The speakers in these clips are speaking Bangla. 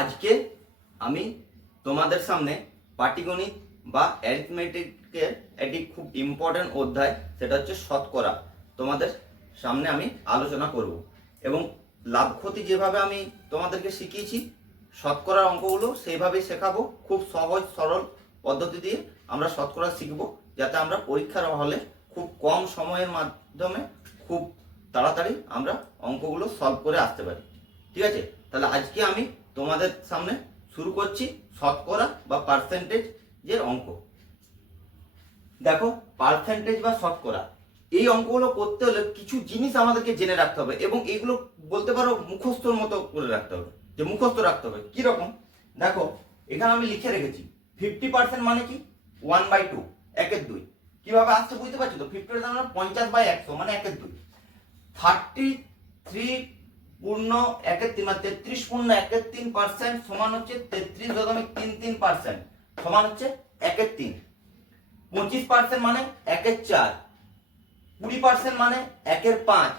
আজকে আমি তোমাদের সামনে পাটিগণিত বা অ্যারিথমেটিকের একটি খুব ইম্পর্টেন্ট অধ্যায়, সেটা হচ্ছে শতকরা, তোমাদের সামনে আমি আলোচনা করব এবং লাভ ক্ষতি যেভাবে আমি তোমাদেরকে শিখিয়েছি শতকরার অঙ্কগুলো সেইভাবেই শেখাবো। খুব সহজ সরল পদ্ধতি দিয়ে আমরা শতকরা শিখব, যাতে আমরা পরীক্ষার হলে খুব কম সময়ের মাধ্যমে খুব তাড়াতাড়ি আমরা অঙ্কগুলো সলভ করে আসতে পারি। ঠিক আছে, তাহলে আজকে আমি তোমাদের সামনে শুরু করছি শতকরা বা পার্সেন্টেজের অঙ্ক। দেখো, পার্সেন্টেজ বা শতকরা এই অঙ্কগুলো করতে হলে কিছু জিনিস আমাদেরকে জেনে রাখতে হবে এবং এইগুলো বলতে পারো মুখস্থর মতো করে রাখতে হবে, যে মুখস্থ রাখতে হবে কিরকম। দেখো, এখানে আমি লিখে রেখেছি 50% মানে কি 1/2, 1/2। কিভাবে আসছে বুঝতে পারছো তো? 50 মানে 50/100 মানে 1/2। 33 পূর্ণ 1/3 মানে 33 পূর্ণ 1/3% সমান হচ্ছে 33.33% সমান হচ্ছে 1/3। 25% মানে 1/4, 20% মানে 1/5,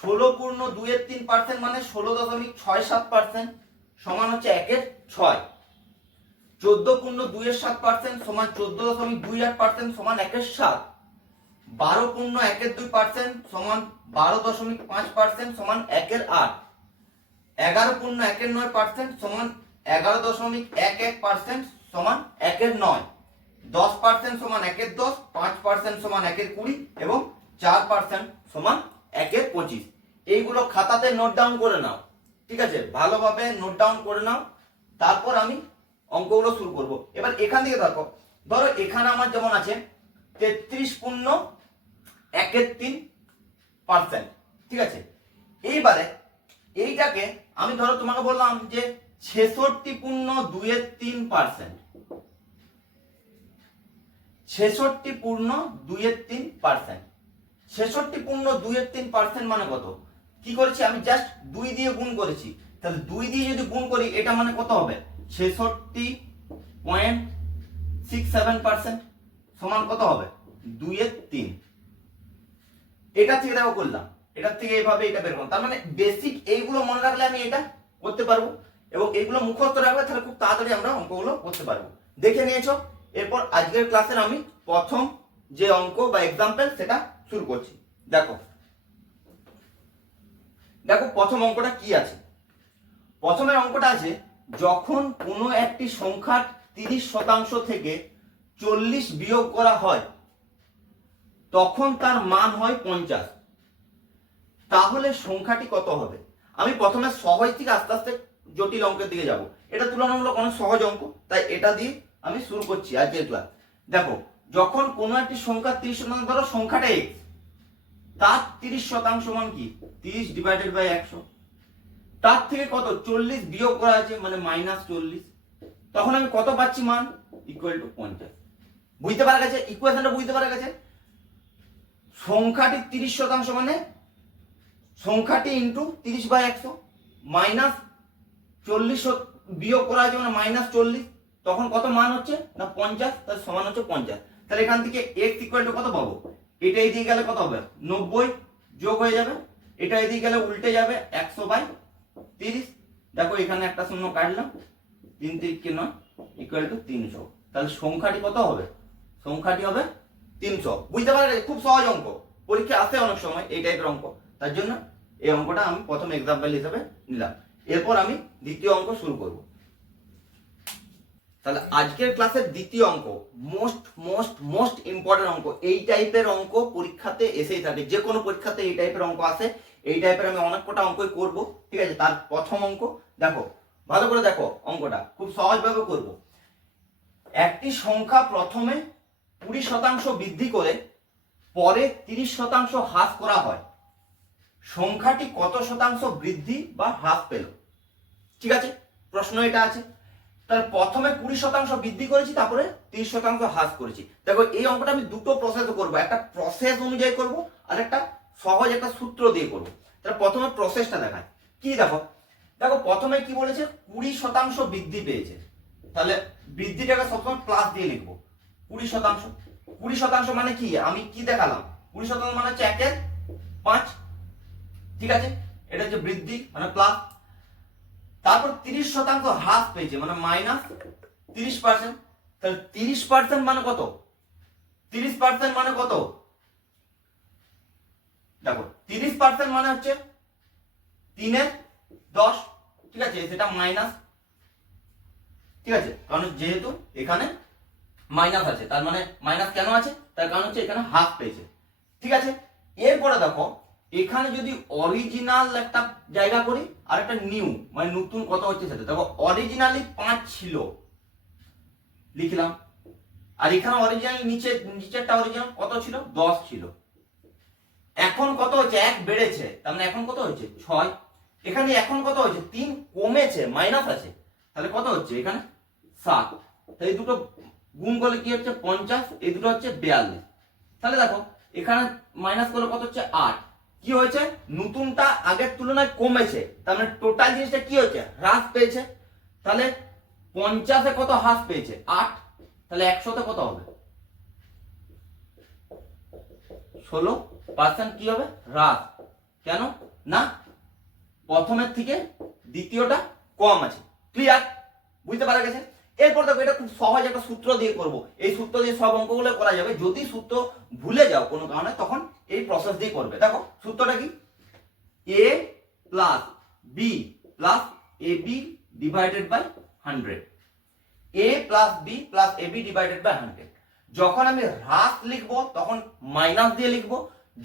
16 পূর্ণ 2/3% মানে 16.67% সমান হচ্ছে 1/6, 14 পূর্ণ 2/7% সমান 14.28% সমান 1/7, 12 পূর্ণ 1/2% সমান 12.5% সমান 1/8, 11 পূর্ণ 1/9% সমান 11.11% সমান 1/9, 10% সমান 1/10, 5% সমান 1/20 এবং 4% সমান 1/25। এইগুলো খাতাতে নোট ডাউন করে নাও, ঠিক আছে? ভালোভাবে নোট ডাউন করে নাও, তারপর আমি অঙ্কগুলো শুরু করব। এবার এখান থেকে দেখো, ধরো এখানে আমার যেমন আছে 33 পূর্ণ 1/3%, ঠিক আছে? এইবারে এইটাকে আমি ধরো তোমাকে বললাম যে 66 পূর্ণ 2/3%, 66 পূর্ণ 2/3%, 66 পূর্ণ 2/3% মানে কত? কি করেছি আমি? জাস্ট 2 দিয়ে গুণ করেছি। তাহলে 2 দিয়ে যদি গুণ করি এটা মানে কত হবে? 66.67% সমান কত হবে? 2/3। এটা থেকে দেখো করলাম, এটা থেকে এইভাবে এটা বের করলাম। তার মানে বেসিক এইগুলো মনে রাখলে আমি এটা করতে পারবো এবং এগুলো মুখস্থ রাখলে তাহলে খুব তাড়াতাড়ি আমরা অঙ্কগুলো করতে পারবো। দেখে নিয়েছো? এরপর আজকের ক্লাসের আমি প্রথম যে অঙ্ক বা এক্সাম্পল সেটা শুরু করছি। দেখো দেখো প্রথম অঙ্কটা কি আছে। প্রথমের অঙ্কটা আছে, যখন কোনো একটি সংখ্যার 30% থেকে 40 বিয়োগ করা হয় তখন তার মান হয় 50, তাহলে সংখ্যাটি কত হবে? আমি প্রথমে সহজ থেকে আস্তে আস্তে জটিল অঙ্কের দিকে যাব। এটা তুলনামূলক অনেক সহজ অঙ্ক, তাই এটা দিয়ে আমি শুরু করছি আজকের ক্লাস। দেখো, যখন কোনো একটি সংখ্যা 30%, ধরো সংখ্যাটা x, তার 30% মান কি 30/100, তার থেকে কত 40 বিয়োগ করা আছে মানে -40, তখন আমি কত পাচ্ছি মান? Equal to 50। বুঝতে পারা গেছে? ইকুয়েশনটা বুঝতে পারা গেছে? সংখ্যাটি 30% মানে সংখ্যাটি ইন্টু 30/100 মাইনাস 40 বিয়োগ করা আছে মানে -40, তখন কত মান হচ্ছে না 50, তার সমান হচ্ছে 50। তাহলে এখান থেকে x ইকুয়াল টু কত পাবো? এটা এদিকে গেলে কত হবে? 90 যোগ হয়ে যাবে, এটা এদিকে গেলে উল্টে যাবে 100/30। দেখো এখানে একটা শূন্য কাটলাম, 3 3 9 ইকুয়াল টু 300। তাহলে সংখ্যাটি কত হবে? সংখ্যাটি হবে 300। বুঝতে পারলে? খুব সহজ অঙ্ক, পরীক্ষা আসে অনেক সময় এই টাইপের অঙ্ক, তার জন্য এই অঙ্কটা আমি প্রথম এক্সাম্পল হিসেবে নিলাম। এরপর আমি দ্বিতীয় অঙ্ক শুরু করব। তাহলে আজকের ক্লাসের দ্বিতীয় অঙ্ক মোস্ট ইম্পর্টেন্ট অঙ্ক। এই টাইপের অঙ্ক পরীক্ষাতে এসেই থাকে, যে কোনো পরীক্ষাতে এই টাইপের অঙ্ক আসে। এই টাইপের আমি অনেক কটা অঙ্কই করব, ঠিক আছে? তার প্রথম অঙ্ক দেখো, ভালো করে দেখো, অঙ্কটা খুব সহজভাবে করব। একটি সংখ্যা প্রথমে 20% বৃদ্ধি করে পরে 30% হ্রাস করা হয়, সংখ্যাটি কত শতাংশ বৃদ্ধি বা হ্রাস পেল? ঠিক আছে, প্রশ্ন এটা আছে। তাহলে প্রথমে 20% বৃদ্ধি করেছি, তারপরে 30% হ্রাস করেছি। দেখো এই অঙ্কটা আমি দুটো প্রসেসে করব, একটা প্রসেস অনুযায়ী করব আর একটা সহজ একটা সূত্র দিয়ে করব। তাহলে প্রথমে প্রসেসটা দেখায় কি। দেখো দেখো প্রথমে কি বলেছে? 20% বৃদ্ধি পেয়েছে, তাহলে বৃদ্ধিটাকে সবসময় প্লাস দিয়ে লিখবো। 20%, 20% মানে কি? আমি কি দেখালাম? 20% মানে হচ্ছে 1/5, ঠিক আছে? এটা হচ্ছে বৃদ্ধি মানে প্লাস। তারপর 30% হ্রাস পেয়েছে মানে মাইনাস 30%। তাহলে 30% মানে কত? 30% মানে কত? দেখো 30% মানে হচ্ছে 3/10, ঠিক আছে, সেটা মাইনাস, ঠিক আছে, কারণ যেহেতু এখানে মাইনাস আছে তার মানে মাইনাস কেন আছে, তার কারণ হচ্ছে এখানে হাফ পেয়েছে, ঠিক আছে। এরপরে দেখো এখানে যদি অরিজিনাল একটা জায়গা করি আর একটা নিউ মানে নতুন কত হচ্ছে সেটা দেখো, অরিজিনালি 5 ছিল লিখলাম, আর এখানে অরিজিনালি নিচেরটা অরিজিনাল কত ছিল, 10 ছিল। এখন কত হচ্ছে, 1 বেড়েছে তার মানে এখন কত হচ্ছে 6। এখানে এখন কত হচ্ছে 3 কমেছে মাইনাস আছে, তাহলে কত হচ্ছে এখানে 7। তাহলে এই দুটো গুণ করলে কি হচ্ছে 50, এই দুটো হচ্ছে 42। তাহলে দেখো এখানে মাইনাস করলে কত হচ্ছে 8। কি হয়েছে, নতুনটা আগের তুলনায় কমেছে, তার মানে টোটাল জিনিসটা কি হচ্ছে হ্রাস পেয়েছে। তাহলে 50-এ কত হ্রাস পেয়েছে 8, তাহলে 100-তে কত হবে 16% কি হবে হ্রাস। কেন না প্রথমের থেকে দ্বিতীয়টা কম আছে। ক্লিয়ার, বুঝতে পারা গেছে। এরপর দেখো এটা খুব সহজ একটা সূত্র দিয়ে করব, এই সূত্র দিয়ে সব অঙ্কগুলো করা যাবে। যদি সূত্র ভুলে যাও কোনো কারণে তখন এই প্রসেস দিয়ে করবে। দেখো সূত্রটা কি, a plus B plus ab divided by 100, a plus B plus ab divided by 100। যখন আমি হ্রাস লিখবো তখন মাইনাস দিয়ে লিখবো,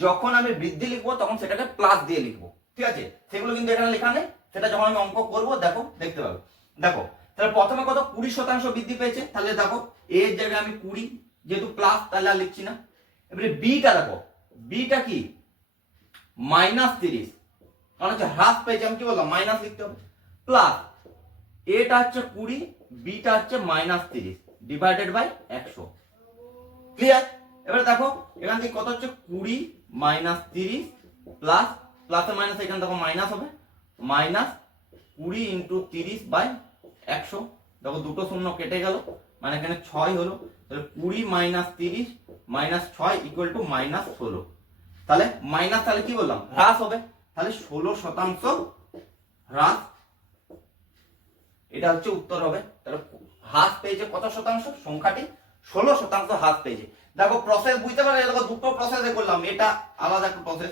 যখন আমি বৃদ্ধি লিখবো তখন সেটাকে প্লাস দিয়ে লিখবো, ঠিক আছে। সেগুলো কিন্তু এখানে লেখা নেই, সেটা যখন আমি অঙ্ক করব দেখো দেখতে পাবো। দেখো তাহলে প্রথমে কত 20% বৃদ্ধি পেয়েছে, তাহলে দেখো এর জায়গায় আমি 20 যেহেতু প্লাস তাহলে আর লিখছি না। এবারে বিটা দেখো, বিটা কি -30, কারণ হচ্ছে হ্রাস পেয়েছে, আমি কি বললাম মাইনাস লিখতে হবে, প্লাস এটা হচ্ছে 20, বিটা হচ্ছে -30 ডিভাইডেড বাই 100। ক্লিয়ার, এবারে দেখো এখান থেকে কত হচ্ছে 20 -30 প্লাস প্লাসে মাইনাস এখানে দেখো মাইনাস হবে, -20 ইন্টু 30 বাই 100। দেখো দুটো শূন্য কেটে গেল মানে এখানে 6 হলো, তাহলে 20 -30 -6 ইকুয়াল টু -16। তাহলে মাইনাস তাহলে কি বললাম হ্রাস হবে, তাহলে 16% হ্রাস, এটা হচ্ছে উত্তর হবে। তাহলে হ্রাস পেয়েছে কত শতাংশ, সংখ্যাটি 16% হ্রাস পেয়েছে। দেখো প্রসেস বুঝতে পারলে, দেখো দুটো প্রসেসে করলাম, এটা আলাদা একটা প্রসেস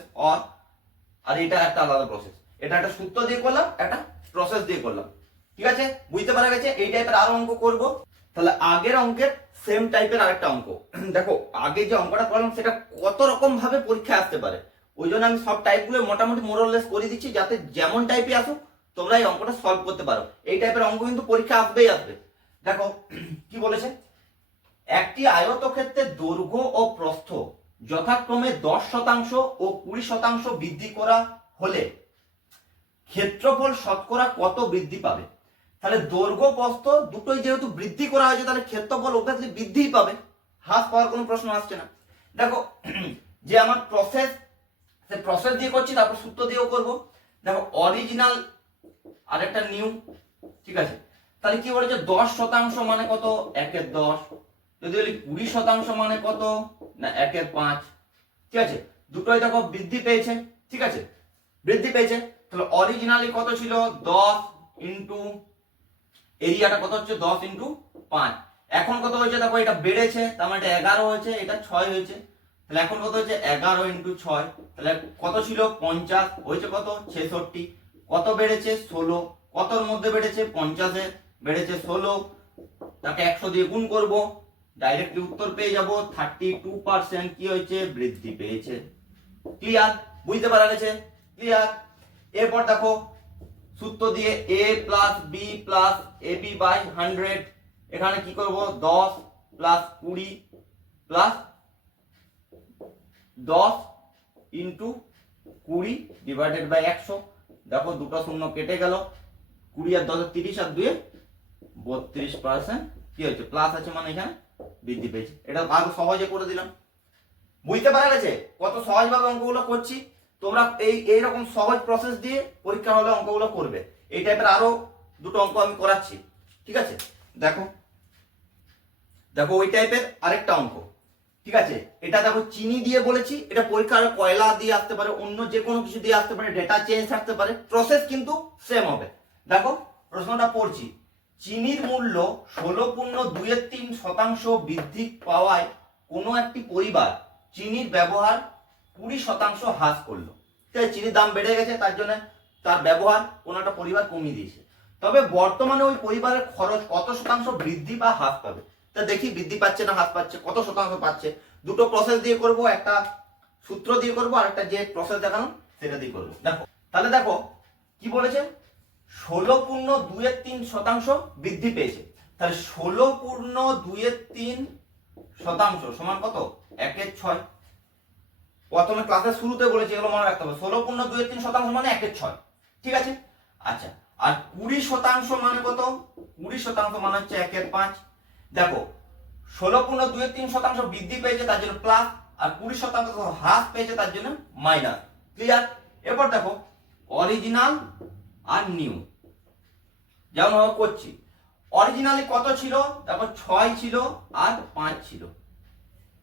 আর এটা একটা আলাদা প্রসেস, এটা একটা সূত্র দিয়ে করলাম, একটা প্রসেস দিয়ে করলাম, ঠিক আছে, বুঝতে পারা গেছে। এই টাইপের আরো অঙ্ক করব। তাহলে আগের অঙ্কের সেম টাইপের আরেকটা অঙ্ক দেখো, আগে যে অঙ্কটা করলাম সেটা কত রকম ভাবে পরীক্ষা আসতে পারে, ওই জন্য আমি সব টাইপগুলো মোটামুটি মোরলেস করে দিচ্ছি, যাতে যেমন টাইপে আসুক তোমরা এই অঙ্কটা সলভ করতে পারো। এই টাইপের অঙ্ক কিন্তু পরীক্ষা আসবেই আসবে। দেখো কি বলেছে, একটি আয়তক্ষেত্রের দৈর্ঘ্য ও প্রস্থ যথাক্রমে 10% ও 20% বৃদ্ধি করা হলে ক্ষেত্রফল শতকরা কত বৃদ্ধি পাবে। তাহলে দৈর্ঘ্য প্রস্থ দুটোই যেহেতু বৃদ্ধি করা হয়েছে, তাহলে ক্ষেত্রফল অবভিয়াসলি বৃদ্ধিই পাবে, হ্রাস পাওয়ার কোনো প্রশ্ন আসছে না। দেখো যে আমার প্রসেস, সে প্রসেস দিয়ে করছি, তারপর সূত্র দিয়েও করব। দেখো অরিজিনাল আর একটা নিউ, ঠিক আছে। তাহলে কি বলেছে 10% মানে কত, 1/10। যদি বলি 20% মানে কত, না 1/5, ঠিক আছে। দুটোই দেখো বৃদ্ধি পেয়েছে, ঠিক আছে, বৃদ্ধি পেয়েছে। তাহলে অরিজিনালি কত ছিল 10 ইন্টু এরিয়াটা কত হচ্ছে 10 ইন্টু 5। এখন কত হয়েছে দেখো, এটা বেড়েছে তার মানে এটা 11 হয়েছে, এটা 6 হয়েছে। তাহলে এখন কত হচ্ছে 11 ইন্টু 6, তাহলে কত ছিল 50 হয়েছে কত 66। কত বেড়েছে 16, কতর মধ্যে বেড়েছে 50-এ বেড়েছে 16, তাকে 100 দিয়ে গুণ করব, ডাইরেক্টলি উত্তর পেয়ে যাব 32% কি হয়েছে বৃদ্ধি পেয়েছে। ক্লিয়ার, বুঝতে পারা গেছে, ক্লিয়ার। এরপর দেখো সূত্র দিয়ে a plus B plus ab by 100, এখানে কি করব 10 plus 20 plus 10 into 20 divided by 100। দেখো দুটো শূন্য কেটে গেল, 20 আর 10 30 আর 2 32% কি হয়েছে প্লাস আছে, মানে এখানে বৃদ্ধি পেয়েছে। এটা আরো সহজে করে দিলাম, বুঝতে পারা গেছে কত সহজভাবে অঙ্কগুলো করছি। তোমরা এইরকম সহজ প্রসেস দিয়ে পরীক্ষা হলে অঙ্কগুলো করবে। এই টাইপের আরো দুটো অঙ্ক আমি করাচ্ছি, ঠিক আছে। দেখো দেখো ওই টাইপের আরেকটা অঙ্ক, ঠিক আছে। এটা দেখো চিনি দিয়ে বলেছি, এটা পরীক্ষার কয়লা দিয়ে আসতে পারে, অন্য যে কোনো কিছু দিয়ে আসতে পারে, ডেটা চেঞ্জ থাকতে পারে, প্রসেস কিন্তু সেম হবে। দেখো প্রশ্নটা পড়ছি। চিনির মূল্য 16.23% বৃদ্ধি পাওয়ায় কোনো একটি পরিবার চিনির ব্যবহার 20% হ্রাস করলো। ঠিক আছে, চিনির দাম বেড়ে গেছে, তার জন্য তার ব্যবহার কোনো একটা পরিবার কমিয়ে দিয়েছে। তবে বর্তমানে ওই পরিবারের খরচ কত শতাংশ বৃদ্ধি বা হ্রাস পাবে? তা দেখি বৃদ্ধি পাচ্ছে না হ্রাস পাচ্ছে, কত শতাংশ পাচ্ছে। দুটো প্রসেস দিয়ে করব, একটা সূত্র দিয়ে করব আর একটা যে প্রসেস দেখানো সেটা দিয়ে করবো। দেখো তাহলে দেখো কি বলেছে, 16.23% বৃদ্ধি পেয়েছে। তাহলে 16.23% সমান কত? 1/6। প্রথমে ক্লাসের শুরুতে বলেছি, এগুলো মনে রাখতে হবে। 16.23% মানে 1/6। ঠিক আছে, আচ্ছা। আর 20% মানে কত? 20% মানে হচ্ছে 1/5। দেখো 16.23% বৃদ্ধি পেয়েছে তার জন্য প্লাস, আর 20% হ্রাস পেয়েছে তার জন্য মাইনাস। ক্লিয়ার? এরপর দেখো অরিজিনাল আর নিউ যেমন ভাবে করছি। অরিজিনালি কত ছিল? দেখো 6 ছিল আর 5 ছিল।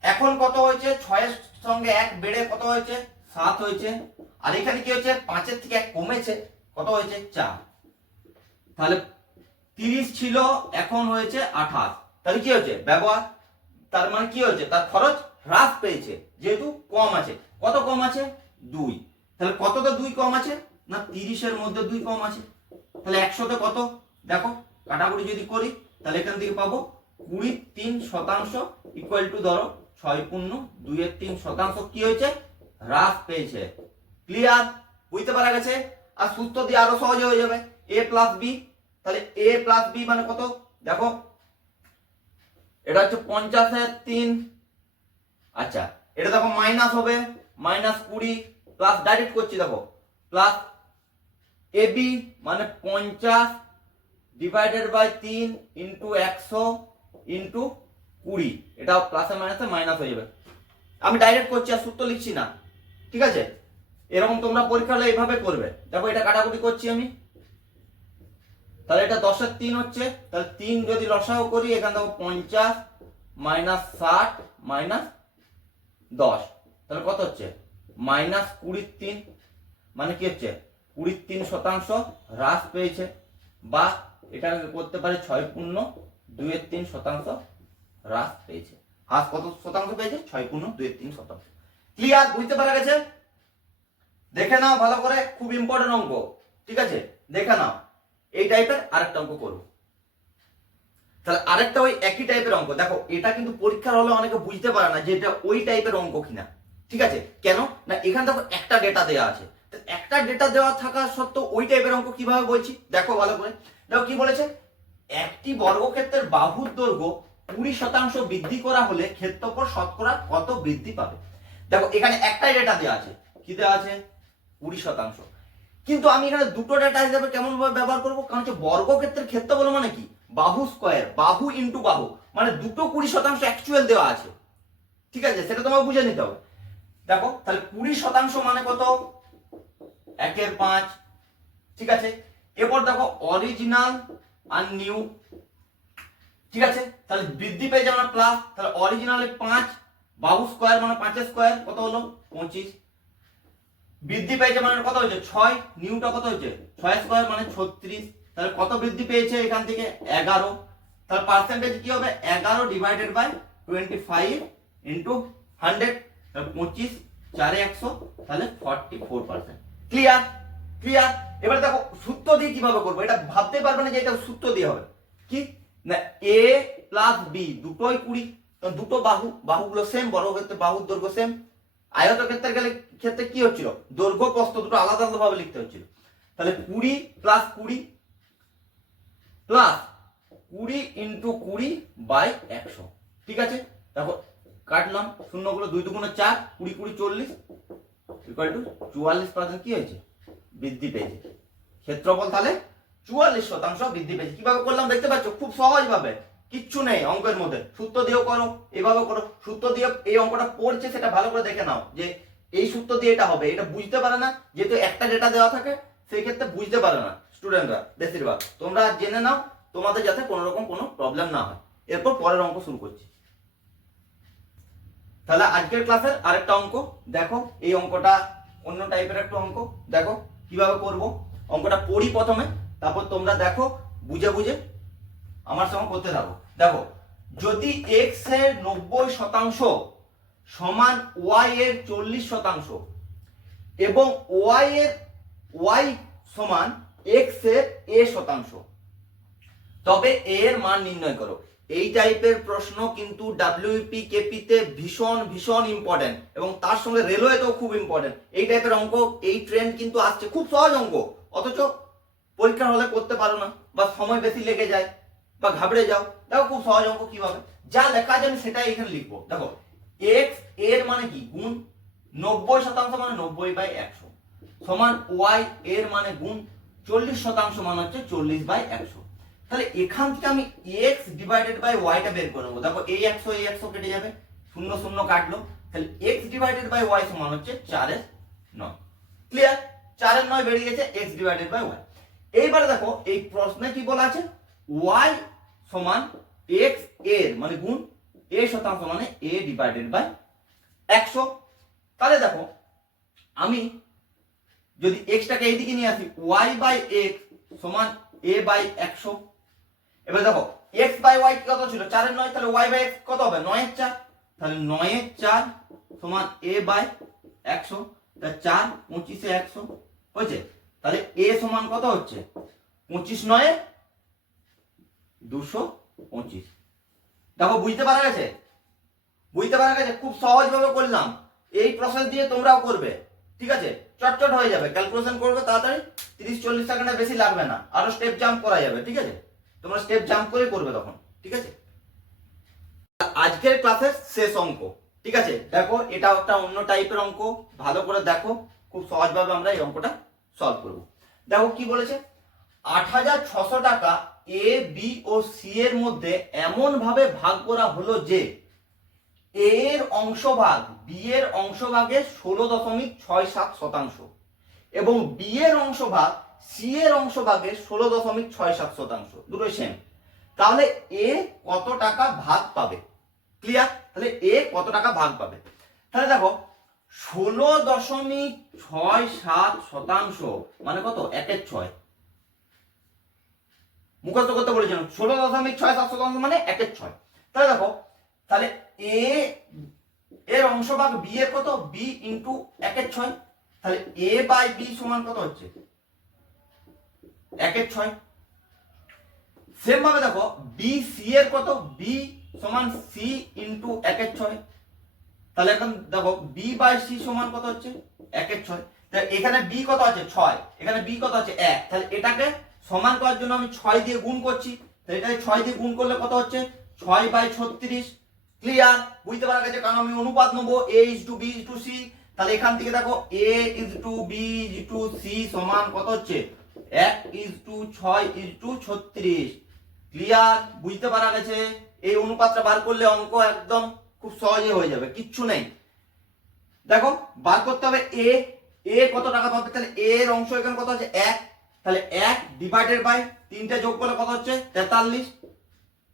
এখন কত হয়েছে? 6 এর সঙ্গে 1 বেড়ে কত হয়েছে? 7 হয়েছে। আর এখানে কি হয়েছে? 5 এর থেকে 1 কমেছে, কত হয়েছে? 4। তাহলে 30 ছিল, এখন হয়েছে 28। তাহলে কি হয়েছে? ব্যবহার, তার মানে কি হয়েছে? তার খরচ হ্রাস পেয়েছে, যেহেতু কম আছে। কত কম আছে? 2। তাহলে কততে 2 কম আছে? না 30 এর মধ্যে 2 কম আছে। তাহলে 100তে কত? দেখো কাটাকুটি যদি করি তাহলে এখান থেকে পাবো 23% ইকুয়াল টু ধরো 6.2/3% কি হয়েছে? হ্রাস পেয়েছে। ক্লিয়ার? বুঝতে পারা গেছে? আর সূত্র দিয়ে আরো সহজে হয়ে যাবে, a প্লাস বি। তাহলে a প্লাস বি মানে কত? দেখো এটা হচ্ছে 50/3। আচ্ছা, এটা দেখো মাইনাস হবে, -20 প্লাস ডাইরেক্ট করছি, দেখো প্লাস ab মানে 50 ডিভাইডেড বাই 3 ইন্টু 100 ইন্টু 20। এটা প্লাসে মাইনাসে মাইনাস হয়ে যাবে। আমি ডাইরেক্ট করছি আর সূত্র লিখছি না। ঠিক আছে, এরকম তোমরা পরীক্ষা হলে এইভাবে করবে। দেখো এটা কাটাকুটি করছি আমি, তাহলে এটা 10 এর 3 হচ্ছে। তাহলে 3 যদি লসাগু করি, এখানে দেখো 50 মাইনাস 60 মাইনাস 10, তাহলে কত হচ্ছে? -23। মানে কি হচ্ছে? 23% হ্রাস পেয়েছে। বা এটা করতে পারে 6.2/3% হ্রাস পেয়েছে। হ্রাস কত শতাংশ পেয়েছে? 6.2/3%। ক্লিয়ার? বুঝতে পারা গেছে? দেখে নাও ভালো করে, খুব ইম্পর্টেন্ট অঙ্ক। ঠিক আছে, দেখে নাও। এই টাইপের আরেকটা অঙ্ক করব। তাহলে আরেকটা ওই একই টাইপের অঙ্ক। দেখো এটা কিন্তু পরীক্ষার হলে অনেকে বুঝতে পারে না যে এটা ওই টাইপের অঙ্ক কিনা। ঠিক আছে, কেন না এখানে দেখো একটা ডেটা দেওয়া আছে। একটা ডেটা দেওয়া থাকা সত্ত্বেও ওই টাইপের অঙ্ক কিভাবে বলছি দেখো ভালো করে। দেখো কি বলেছে, একটি বর্গক্ষেত্রের বাহুর দৈর্ঘ্য 20% বৃদ্ধি করা হলে ক্ষেত্রফল শতকরা কত বৃদ্ধি পাবে। দেখো এখানে একটাই ডেটা দেওয়া আছে, কি দেওয়া আছে? 20%। কিন্তু আমি এখানে দুটো ডেটা হিসেবে কেমন ভাবে ব্যবহার করবো? কারণ হচ্ছে বর্গক্ষেত্রের ক্ষেত্রফল মানে কি? বাহু স্কয়ার, বাহু ইন্টু বাহু, মানে দুটো 20% অ্যাকচুয়াল দেওয়া আছে। ঠিক আছে, সেটা তোমাকে বুঝে নিতে হবে। দেখো তাহলে 20% মানে কত? 1/5। ঠিক আছে, এরপর দেখো অরিজিনাল আর নিউ। ঠিক আছে, তাহলে বৃদ্ধি পেয়েছে মানে প্লাস, তাহলে অরিজিনালে 5, বাহু স্কয়ার মানে 5 স্কয়ার কত হলো? 25। বৃদ্ধি পেয়েছে মানে কত হয়েছে? 6। নিউটা কত হয়েছে? 6 স্কয়ার মানে 36। তাহলে কত বৃদ্ধি পেয়েছে? এখান থেকে 11। তাহলে পার্সেন্টেজ কি হবে? 11 ডিভাইডেড বাই 25 ইন্টু 100। তাহলে 25 4 100, তাহলে 44%। ক্লিয়ার? ক্লিয়ার? এবার দেখো সূত্র দিয়ে কিভাবে করবো, এটা ভাবতে পারবে না যে এটা সূত্র দিয়ে হবে। কি না a প্লাস বি দুটোই 20। কারণ দুটো বাহুগুলো সেম, বর্গক্ষেত্রে বাহুর দৈর্ঘ্য সেম। আয়তক্ষেত্রের ক্ষেত্রে কি হচ্ছিল? দৈর্ঘ্য প্রস্থ দুটো আলাদা আলাদা ভাবে লিখতে হচ্ছিল। তাহলে 20 প্লাস 20 প্লাস 20 ইন্টু 20 বাই 100। ঠিক আছে, দেখো কাটলাম শূন্যগুলো, 2 2 4, 20 20 40 ইকুয়াল টু 44% কি হয়েছে? বৃদ্ধি পেয়েছে। ক্ষেত্রফল তাহলে 44% বৃদ্ধি পেয়েছে। কিভাবে করলাম দেখতে পাচ্ছ? খুব সহজ ভাবে, কিচ্ছু নেই অঙ্কের মধ্যে। সূত্র দিয়েও করো, এভাবে করো। সূত্র দিয়ে এই অঙ্কটা পড়ছে সেটা ভালো করে দেখে নাও যে এই সূত্র দিয়ে এটা হবে। এটা বুঝতে পারে না, যেহেতু একটা ডেটা দেওয়া থাকে সেই ক্ষেত্রে বুঝতে পারে না স্টুডেন্টরা বেশিরভাগ। তোমরা জেনে নাও তোমাদের যাতে কোনো রকম কোনো প্রবলেম না হয়। এরপর পরের অঙ্ক শুরু করছি। তাহলে আজকের ক্লাসের আরেকটা অঙ্ক দেখো। এই অঙ্কটা অন্য টাইপের একটা অঙ্ক। দেখো কিভাবে করব, অঙ্কটা পড়ি প্রথমে, তারপর তোমরা দেখো বুঝে বুঝে আমার সঙ্গে করতে থাকো। দেখো, যদি x এর 90% সমান y এর 40% এবং y সমান x এর a শতাংশ, তবে a এর মান নির্ণয় করো। এই টাইপের প্রশ্ন কিন্তু ডাব্লিউপি কেপিতে ভীষণ ভীষণ ইম্পর্টেন্ট এবং তার সঙ্গে রেলওয়েতেও খুব ইম্পর্টেন্ট। এই টাইপের অঙ্ক, এই ট্রেন্ড কিন্তু আসছে, খুব সহজ অঙ্ক, অথচ পরীক্ষার হলে করতে পারো না বা সময় বেশি লেগে যায় বা ঘাবড়ে যাও। দেখো খুব সহজ অঙ্ক কিভাবে, যা লেখা আছে আমি সেটাই এখানে লিখবো। দেখো, x এর মানে কি গুণ 90% মানে 90/100 সমান y এর মানে গুণ 40% মানে হচ্ছে 40/100। তাহলে এখান থেকে আমি x ডিভাইডেড বাই y টা বের করে নেবো। দেখো এই 100 কেটে যাবে, 0 0 কাটলো, তাহলে x ডিভাইডেড বাই y সমান হচ্ছে 4/9। ক্লিয়ার? 4/9 বেরিয়ে গেছে x ডিভাইডেড বাই y। এইবারে দেখো এই প্রশ্নে কি বলা আছে, y সমান x এর মানে গুণ a শতাংশ মানে a ডিভাইডেড বাই 100। তাহলে দেখো আমি যদি x টাকে এইদিকে নিয়ে আসি, y বাই x সমান a বাই 100। এবার দেখো x বাই y কত ছিল, 4/9, তাহলে y বাই x কত হবে, 9/4, তাহলে 9/4 সমান a বাই 100, তাহলে 4 25 এ 100 হয়েছে। তাহলে a সমান কত হচ্ছে, 25 9 225। দেখো বুঝতে পারা গেছে, বুঝতে পারা গেছে, খুব সহজ ভাবে করলাম। এই প্রসেস দিয়ে তোমরাও করবে, ঠিক আছে, চটচট হয়ে যাবে, ক্যালকুলেশন করবে তাড়াতাড়ি, 30-40 সেকেন্ডের বেশি লাগবে না, আরো স্টেপ জাম্প করা যাবে, ঠিক আছে, তোমরা স্টেপ জাম্প করে করবে তখন, ঠিক আছে। আজকের ক্লাসের শেষ অঙ্ক, ঠিক আছে, দেখো এটা একটা অন্য টাইপের অঙ্ক, ভালো করে দেখো, খুব সহজভাবে আমরা এই অঙ্কটা সলভ করব। দেখো কি বলেছে, 8600 টাকা এ বি ও সি এর মধ্যে এমন ভাবে ভাগ করা হলো যে এ এর অংশভাগ বি এর অংশভাগের 16.67% এবং বি এর অংশভাগ সি এর অংশভাগের 16.67%, দুটোই সেম। তাহলে এ কত টাকা ভাগ পাবে? ক্লিয়ার? তাহলে এ কত টাকা ভাগ পাবে, তাহলে দেখো 16.67% মানে কত, 1/6, মুখস্থ করতে বলেছিলাম, 16.67% মানে 1/6। তাহলে দেখো, তাহলে এ এর অংশভাগ বি এর কত, বি ইন্টু 1/6, তাহলে এ বাই বি সমান কত হচ্ছে, 1/6। সেম ভাবে দেখো বি সি এর কত, বি সমান সি ইন্টু 1/6, তাহলে এখন দেখো বি বাই সি সমান কত হচ্ছে, 1/6। তাহলে এখানে বি কত আছে 6, এখানে বি কত আছে 1, তাহলে এটাকে সমান করার জন্য আমি 6 দিয়ে গুণ করছি, তাহলে এটাকে 6 দিয়ে গুণ করলে কত হচ্ছে, 6/36। ক্লিয়ার? বুঝতে পারা গেছে, কারণ আমি অনুপাত নেবো a is to b is to c, তাহলে এখান থেকে দেখো a is to b is to c সমান কত হচ্ছে, 1 is to 6 is to 36। Clear? বুঝতে পারা গেছে, এই অনুপাতটা বার করলে অঙ্ক একদম খুব সহজে হয়ে যাবে, কিচ্ছু নেই। দেখো বার করতে হবে এ, এ কত টাকা পাবে, তাহলে এ এর অংশ এখানে কত আছে 1, তাহলে 1 ডিভাইডেড বাই 3টা যোগ করলে কত হচ্ছে 43।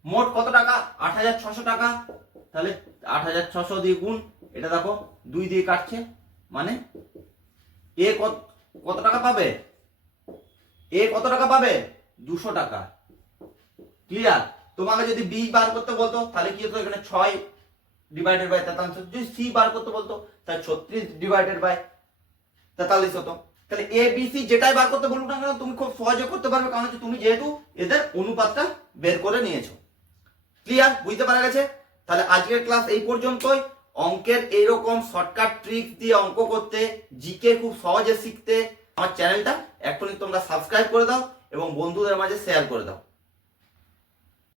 মোট কত টাকা, 8600 টাকা, তাহলে 8600 দিয়ে গুণ, এটা দেখো 2 দিয়ে কাটছে, মানে এ কত টাকা পাবে, এ কত টাকা পাবে, 200 টাকা। ক্লিয়ার? তোমাকে যদি বি বার করতে বলতো তাহলে কি হতো, এখানে 6 ডিভাইডেড বাই 43, যদি সি বার করতে বলতো তাহলে 36 ডিভাইডেড বাই 43 হতো। তাহলে এ বি সি যেটাই বার করতে বলুক না কেন তুমি খুব সহজে করতে পারবে, কারণ হচ্ছে তুমি যেহেতু এদের অনুপাতটা বের করে নিয়েছো। ক্লিয়ার? বুঝতে পারা গেছে? তাহলে আজকের ক্লাস এই পর্যন্তই। অঙ্কের এইরকম শর্টকাট ট্রিক্স দিয়ে অঙ্ক করতে, জিকে খুব সহজে শিখতে আমার চ্যানেলটা এখনই তোমরা সাবস্ক্রাইব করে দাও এবং বন্ধুদের মাঝে শেয়ার করে দাও।